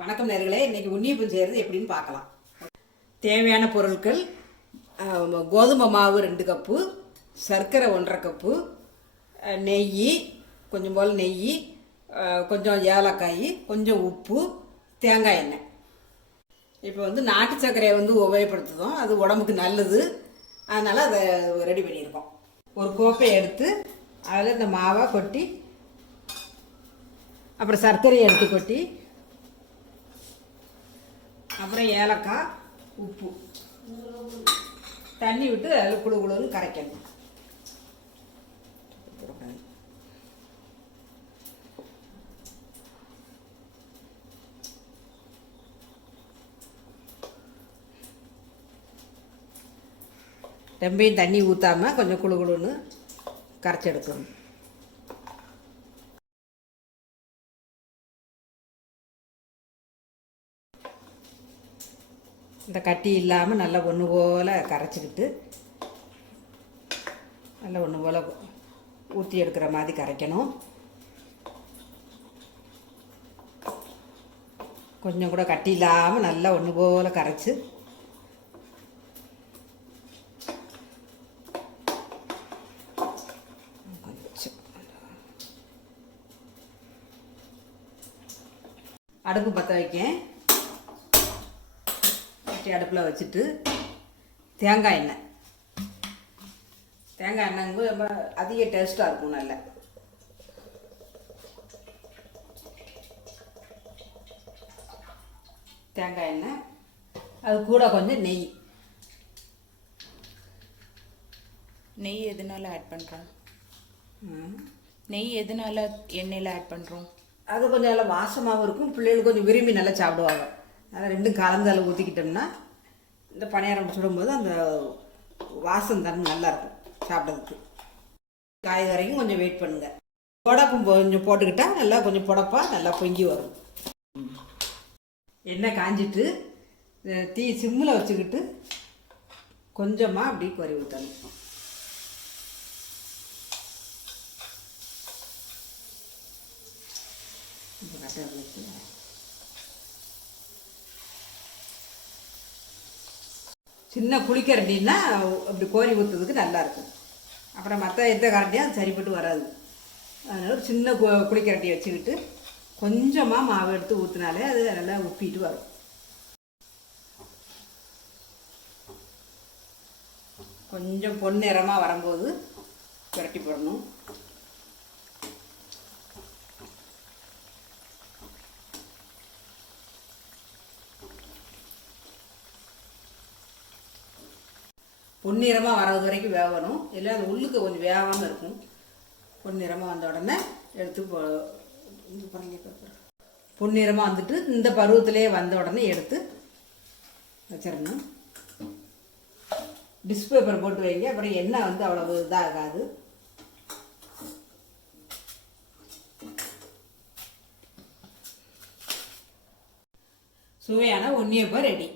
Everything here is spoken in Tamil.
வணக்கம் நேயர்களே, இன்னைக்கு உன்னியப்பம் செய்கிறது எப்படின்னு பார்க்கலாம். தேவையான பொருட்கள்: கோதுமை மாவு 2 கப்பு, சர்க்கரை 1½ கப்பு, நெய் கொஞ்சம் போல் நெய், கொஞ்சம் ஏலக்காய், கொஞ்சம் உப்பு, தேங்காய் எண்ணெய். இப்போ நாட்டு சர்க்கரையை உபயோகப்படுத்துதோம். அது உடம்புக்கு நல்லது, அதனால் அதை ரெடி பண்ணியிருக்கோம். ஒரு கோப்பையை எடுத்து அதில் இந்த மாவை கொட்டி, அப்புறம் சர்க்கரையை எடுத்து கொட்டி, அப்புறம் ஏலக்காய், உப்பு, தண்ணி விட்டு அதில் குழு குழுன்னு கரைக்கணும். ரொம்பையும் தண்ணி ஊற்றாமல் கொஞ்சம் குழு குழுன்னு கரைச்சி எடுக்கணும். இந்த கட்டி இல்லாமல் நல்லா ஒன்று போல் கரைச்சிக்கிட்டு, நல்லா ஒன்று போல் ஊற்றி எடுக்கிற மாதிரி கரைக்கணும். கொஞ்சம் கூட கட்டி இல்லாமல் நல்லா ஒன்று போல் கரைச்சி அடுப்பு பற்ற வைக்கேன். அடுப்பில் வச்சுட்டு தேங்காய் எண்ணெய் ரொம்ப அதிக டேஸ்ட்டாக இருக்கும். நல்ல தேங்காய் எண்ணெய், அது கூட கொஞ்சம் நெய். நெய் எதனால ஆட் பண்ணுறோம்? நெய் எதனால எண்ணெயில் ஆட் பண்ணுறோம்? அது கொஞ்சம் நல்லா வாசமாகவும் இருக்கும், பிள்ளைகளுக்கு கொஞ்சம் விரும்பி நல்லா சாப்பிடுவாங்க. அதை ரெண்டும் கலந்து அதில் ஊற்றிக்கிட்டோம்னா இந்த பணியாரம் சுடும்போது அந்த வாசம் தரம் நல்லாயிருக்கும் சாப்பிட்றதுக்கு. காய் வரைக்கும் கொஞ்சம் வெயிட் பண்ணுங்கள். புடப்பும் கொஞ்சம் போட்டுக்கிட்டால் நல்லா கொஞ்சம் புடப்பாக நல்லா பொங்கி வரும். எண்ணெய் காஞ்சிட்டு தீ சிம்மில் வச்சுக்கிட்டு கொஞ்சமாக அப்படி கொறி ஊற்றணும். சின்ன புளிக்கரண்டின்னா அப்படி கோரி ஊற்றுறதுக்கு நல்லாயிருக்கும். அப்புறம் மற்ற எந்த கரண்டியும் அது சரிப்பட்டு வராது. அதனால் ஒரு சின்ன புளிக்கரண்டியை வச்சுக்கிட்டு கொஞ்சமாக மாவு எடுத்து ஊற்றினாலே அது நல்லா உப்பிட்டு வரும். கொஞ்சம் பொன்னிறமாக வரும்போது புரட்டி போடணும். பொன்னிறமாக வர்றது வரைக்கும் வேகணும், இல்லை அது உள்ளுக்கு கொஞ்சம் வேகாமல் இருக்கும். பொன்னிறமாக வந்த உடனே எடுத்து பொன்னிறமாக வந்துட்டு இந்த பருவத்திலேயே வந்த உடனே எடுத்து வச்சிடணும். டிஷ் பேப்பர் போட்டு வைங்க, அப்புறம் எண்ணெய் அவ்வளவு இதாகாது. சுவையான உன்னியப்பம் ரெடி.